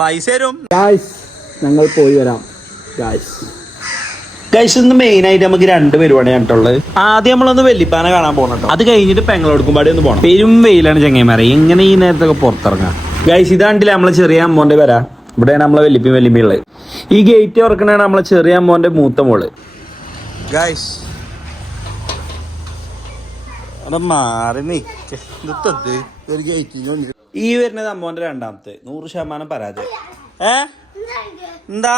പൈസ തരും. ഞങ്ങൾ പോയി വരാം. ഇന്ന് മെയിൻ ആയിട്ട് നമുക്ക് 2 പരിപാടിയാണ് കേട്ടുള്ളത്. ആദ്യം നമ്മളൊന്ന് വെല്ലിപ്പാനെ കാണാൻ പോകണം. അത് കഴിഞ്ഞിട്ട് പെങ്ങളോടുക്കുമ്പാടി ഒന്ന് പോകണം. പെരും വെയിലാണ് ചങ്ങന്മാരെ. എങ്ങനെ ഈ നേരത്തൊക്കെ പുറത്തിറങ്ങാം. ഗൈസ് ഇതാണ്ടില്ല നമ്മളെ ചെറിയ അമ്മോന്റെ വര. ഇവിടെയാണ് നമ്മളെ വെല്ലിപ്പി ഉള്ളത്. ഈ ഗേറ്റ് തുറക്കണാണ് നമ്മളെ ചെറിയ അമ്മോന്റെ മൂത്ത മോള്. ഗൈസ് മാറി ഈ വരുന്നത് അമ്മോന്റെ 2ാമത്തെ 100% പരാജയം. എന്താ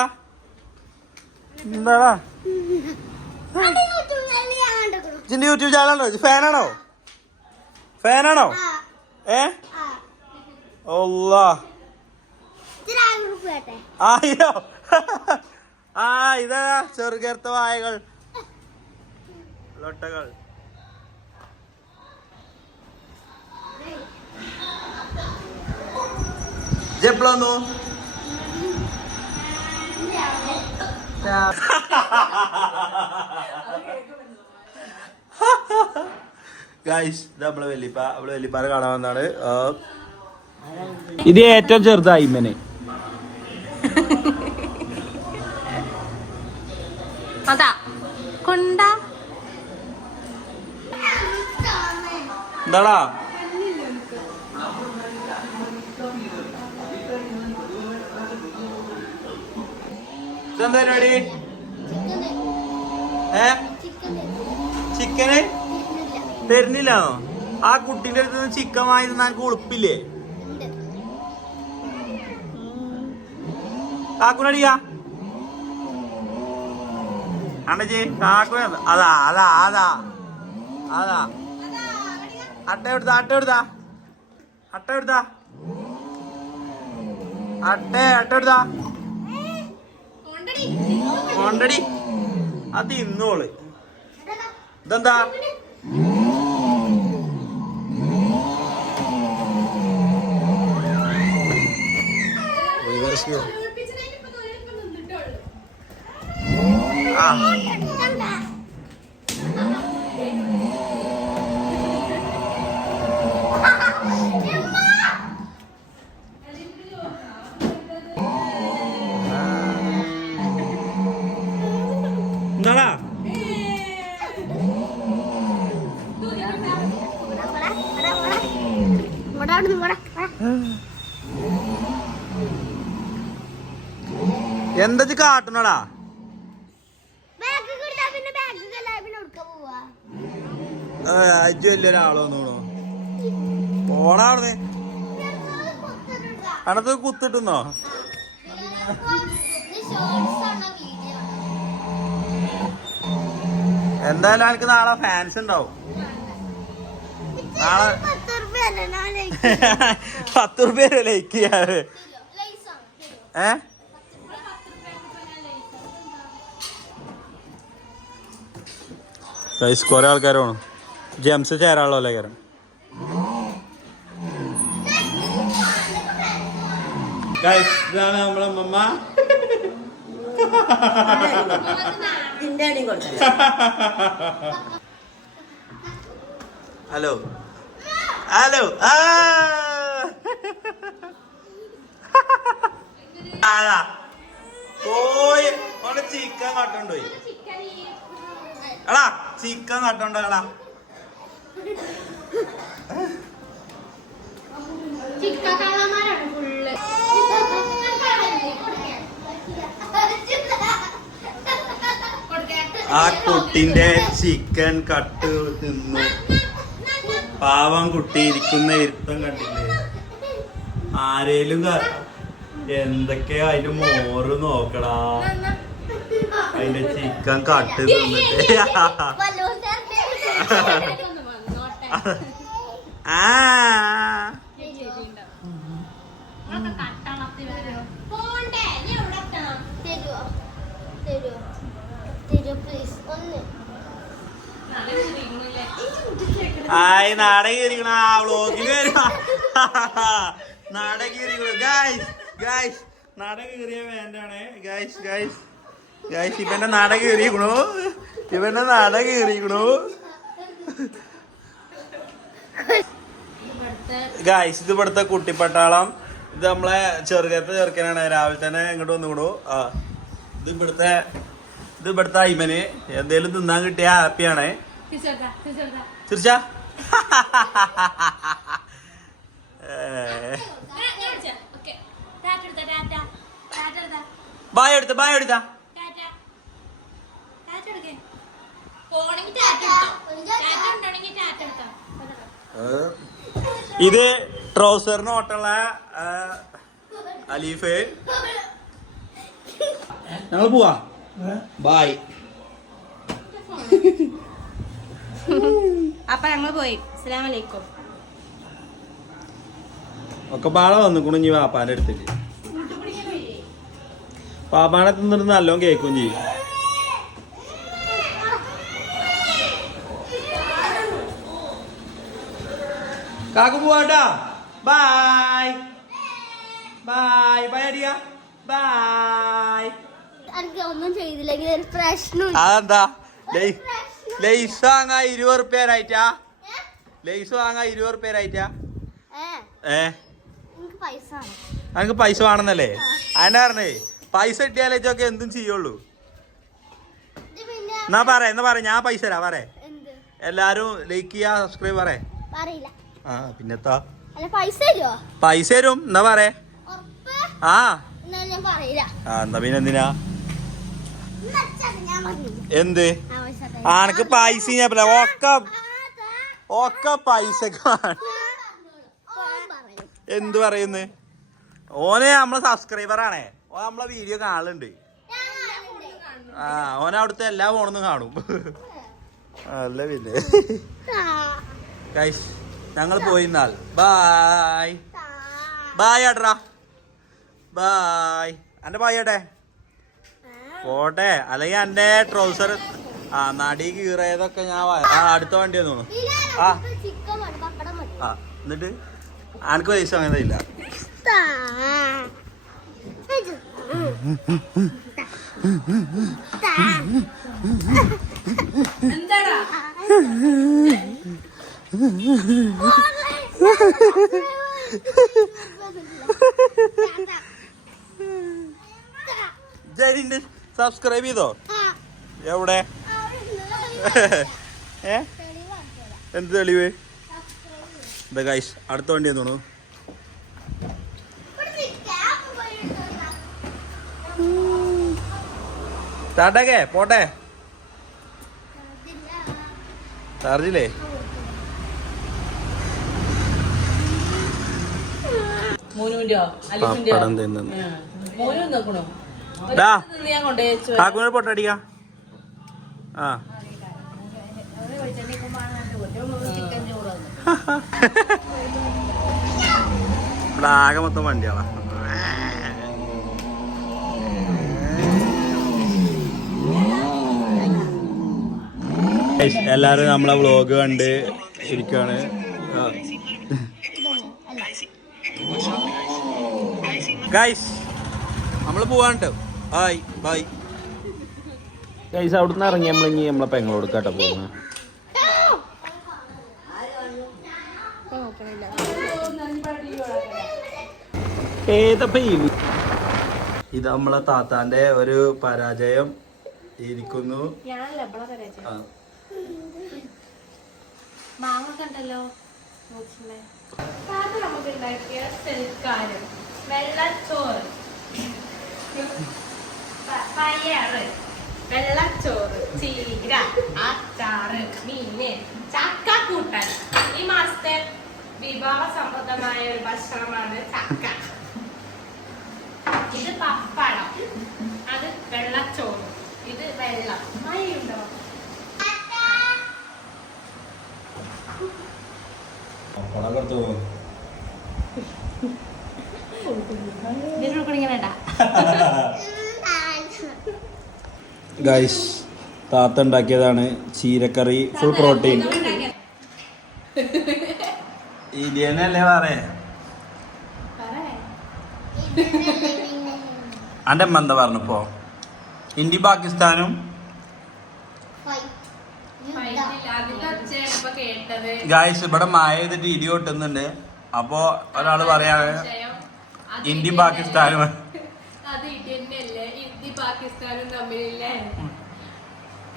എന്താടാ ജിന്റെ യൂട്യൂബ് ചാനലുണ്ടോ? ഫാനാണോ? ആയിരോ? ഇതാ ചെറുകേർത്ത വായകൾ ലൊട്ടകൾ. ജെപ്ലോന്നു ഗൈസ് നമ്മളെ വെല്ലിപ്പാനെ കാണാൻ വന്നാണ്. ഇത് ഏറ്റവും ചെറുത് അയ്മന്. എന്താടാ ഇതെന്താ പരിപാടി? ചിക്കന് തരുന്നില്ലാന്നോ? ആ കുട്ടിന്റെ അടുത്ത് നിന്ന് ചിക്കൻ വാങ്ങി എനിക്ക് ഉളുപ്പില്ലേ? കാക്കുനടിയാ അണ്ടച്ചി കാക്കു അതാ അതാ അതാ അതാ അട്ട എടുത്താ കൊണ്ടടി. അത് ഇന്നോള് ഇതെന്താ? എന്താടാ എന്താ കാട്ടണടാ? വലിയൊരാളോ പോണാവിടുന്ന് അനത്ത് കുത്തിട്ടുന്നോ? എന്തായാലും എനിക്ക് നാളെ ഫാൻസ് ഉണ്ടാവും. നാളെ 10 രൂപ ലൈക്ക് ചെയ്യാറ്. കുറെ ആൾക്കാർ വേണം. ജെംസ് ചേരാളല്ലേ കാരം. ഇതാണ് നമ്മളെ അമ്മ. ഹലോ ഹലോ പോയി ചിക്കൻ കട്ടുണ്ടോയി. എടാ ചിക്കൻ കട്ടുണ്ടോ? എടാ ആ കുട്ടിന്റെ ചിക്കൻ കട്ട് തിന്നു. പാവം കുട്ടി ഇരിക്കുന്ന ഇരുത്തം കണ്ടില്ലേ? ആരേലും എന്തൊക്കെയാ അതിന്റെ മോറ് നോക്കടാ. അതിന്റെ ചിക്കൻ കട്ട് തിന്നിട്ട് ആയി നാടകീരിക്കണ വ്ളോഗില് നാടകീരിക്കണു. ഗൈസ് നാടകീറിയ വേണ്ടാണ്. ഗൈസ് ഇവന്റെ നാടകീറിക്കണു. ഗായ്സ് ഇത് ഇവിടുത്തെ കുട്ടിപ്പട്ടാളം. ഇത് നമ്മളെ ചെറുകത്തെ ചെറുക്കനാണ്. രാവിലെ തന്നെ ഇങ്ങോട്ട് വന്നുകൂടൂ. ഇത് ഇവിടുത്തെ അയ്മന് എന്തേലും തിന്നാൻ കിട്ടിയ ഹാപ്പിയാണ്. ചിരിച്ച ബായ് എടുത്ത ഇത് ട്രൗസറിന് ഓട്ടുള്ള അലീഫ്. ഞങ്ങൾ പോവാ. ബായ്. അപ്പൊ ഞങ്ങൾ പോയി. അസ്സലാമു അലൈക്കും. ഒക്കെ പാള വന്നിക്കണു ഇനി പാപ്പാന്റെ അടുത്തേക്ക്. പാപ്പാനെ തിന്നിട്ട് നല്ലോണം കേക്കും ചെയ്യും. കാക്കു പോവാട്ടാ. ബായ് ബായ് ബായ് അടിയ ബായ്. ഒന്നും ചെയ്തില്ലെങ്കിൽ പ്രശ്നം. അതെന്താ ലൈസ് വാങ്ങാ 20 റുപ്യായിട്ടാ. ലൈസ് വാങ്ങാ 20 റുപ്യായിട്ടാ. എനിക്ക് പൈസ വേണമെന്നല്ലേ? അതിനെ പറഞ്ഞേ പൈസ കിട്ടിയാലേ ഒക്കെ എന്തും ചെയ്യുള്ളൂ. എന്നാ പറ ഞാൻ പൈസ തരാ. പറ എല്ലാരും ലൈക്ക് ചെയ്യാ സബ്സ്ക്രൈബ് പറ. ആ പിന്നെത്താ പൈസ തരും. എന്നാ പറ. ആ എന്നാ പിന്നെ എന്തിനാ എന്ത് ആനക്ക് പൈസ ഒക്കെ പൈസ എന്ത് പറയുന്നു? ഓനെ നമ്മളെ സബ്സ്ക്രൈബർ ആണേ. ഓ നമ്മളെ വീഡിയോ കാണലുണ്ട്. ഓനെ അവിടുത്തെ എല്ലാ ഫോണൊന്നും കാണും. അല്ല പിന്നെ ഗൈസ് ഞങ്ങൾ പോയിന്നാൽ ബായ് ബായ് ആട്രാ. ബായ്. എന്റെ ബായ് ആട്ടെ പോട്ടെ. അല്ലെങ്കിൽ എന്റെ ട്രൗസർ നടി കീറിയതൊക്കെ ഞാൻ അടുത്ത വണ്ടി തോന്നുന്നു. എന്നിട്ട് എനിക്ക് പൈസ അങ്ങനെ ഇല്ല. ജരിന്റെ സബ്സ്ക്രൈബ് ചെയ്തോ? എവിടെ? എന്ത് തെളിവ്? എന്താ ഗൈസ് അടുത്ത വണ്ടി തോന്നുന്നു. സ്റ്റാർട്ടാക്കേ പോട്ടെ. ചാർജില്ലേ? പപ്പടം തിന്നു. കാക്കുവിനെ പൊട്ടടിക്ക. ഇവിടെ ആകെ മൊത്തം വണ്ടിയാളാ. എല്ലാരും നമ്മളെ വ്ളോഗ് കണ്ട് ഇരിക്കാണ്. ഗൈസ് നമ്മള് പോവാണ്ട്. Bye bye guys. അവിടുന്ന് ഇറങ്ങി നമ്മളിങ്ങി നമ്മളെ പെങ്ങളോട് കേട്ടോ പോകുന്ന. ഇത് നമ്മളെ താത്താന്റെ ഒരു പരാജയം ഇരിക്കുന്നു. മാങ്ങണ്ടല്ലോ നമുക്ക് ഉണ്ടാക്കിയ സൽക്കാരം. വെള്ളച്ചോറ്, പയറ്, വെള്ളച്ചോറ്, ചീര, അച്ചാറ്, മീന്, ചക്കക്കൂട്ടൻ. ഈ മാസത്തെ വിഭവ സമൃദ്ധമായ ഒരു ഭക്ഷണമാണ് ചക്ക. ഇത് പപ്പടം, അത് വെള്ളച്ചോറ്, ഇത് വെള്ളം. മഴയുണ്ടോ? ഗൈസ് താത്ത ഉണ്ടാക്കിയതാണ് ചീരക്കറി. Full protein. ഇന്ത്യനല്ലേ പറയേ? അന്റെ അമ്മ എന്താ പറഞ്ഞപ്പോ? ഇന്ത്യ പാകിസ്ഥാനും അതിന്റെ ഒച്ചയാണ് ഇപ്പൊ കേട്ടത്. ഗായ്സ് ഇവിടെ മായ ചെയ്തിട്ട് ഇടി കൊട്ടുന്നുണ്ട്. അപ്പൊ ഒരാള് പറയാതെ ഇന്ത്യയും പാകിസ്ഥാനും അത് ഇടി തന്നെയല്ലേ, ഇന്ത്യ പാകിസ്ഥാനും തമ്മിലില്ലേ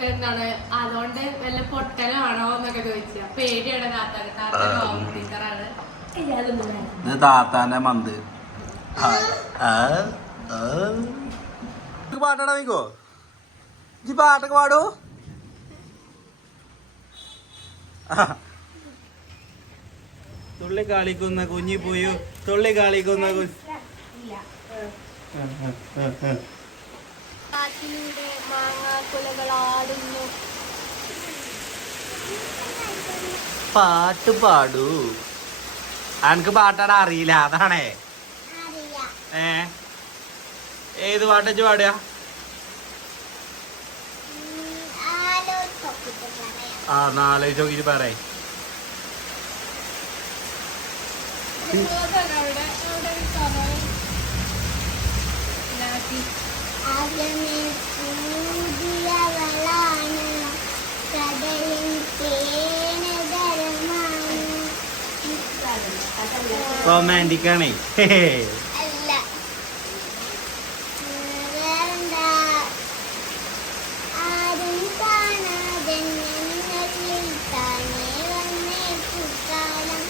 എന്താണ്, അതുകൊണ്ട് വല്ല പൊട്ടലാണോ എന്നൊക്കെ ചോദിച്ചാ പേടിയാണ് താത്താന്. താത്ത ടീച്ചറാണ്. ഇത് താത്താന്റെ മന്ത്. പാട്ടടാ നീക്കോ ഇജ്ജ് പാട്ടൊക്കെ പാടൂ. തുള്ളി കളിക്കുന്ന കുഞ്ഞി പോയോ, തുള്ളി കളിക്കുന്ന കാറ്റിലൂടെ മാങ്ങാക്കുലകളാടുന്നു. പാട്ട് പാടൂ. അനക്ക് പാട്ടാടാ അറിയില്ല അതാണേ. അറിയാം. ഏത് പാട്ടാ പാടുക? ആലോചിച്ചിട്ട് പറയാം. ആ നാളെ ചോദിച്ചിട്ട് പറയേ. അകമേ പുതിയവളാണ്, കടലിൻ തേനതരമാണ്. റൊമാൻറ്റിക് ആണേ. അല്ല, വേറെന്താ? ആരും കാണാതെ ഞങ്ങളിൽ താനേ വന്നേ പൂക്കാലം.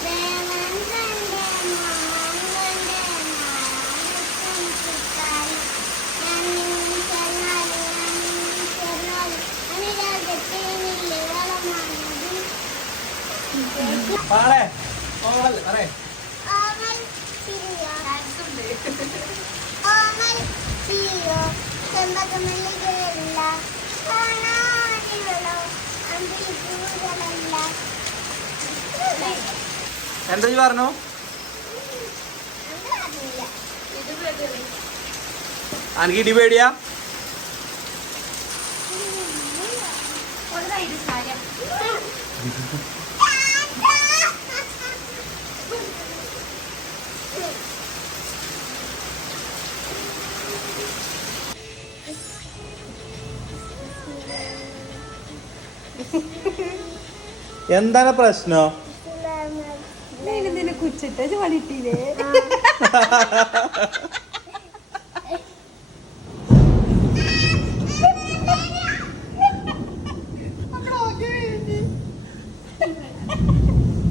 പ്രേമം കണ്ടേ മോഹം കണ്ടേ നാളെ പൂക്കാലം. ഞാൻ നിന്നിൽ ചേർന്നാലും അനുരാഗത്തെ നില്ലേ വളമാനതും. പാടേ ഓമൽ തിരിയോ, ഓമൽ തിരിയോ, ചെമ്പകമല്ലികയല്ല, കാണാനിവളോ അമ്പിളിപ്പൂകളല്ല. എന്താ ഈ പറഞ്ഞു? അറിയില്ല. അനക്ക് ഇടി പേടിയാ? എന്താണ് പ്രശ്നം? കുച്ചിട്ട് പണിട്ടില്ലേ?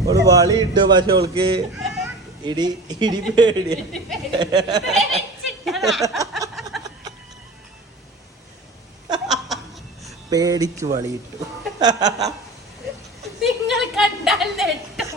ഒരു വളി ഇട്ടു, പക്ഷെ അവൾക്ക് ഇടി ഇടി പേടി. പേടിച്ചു വളിയിട്ടു. നിങ്ങൾ കണ്ടാൽ നെട്ടും.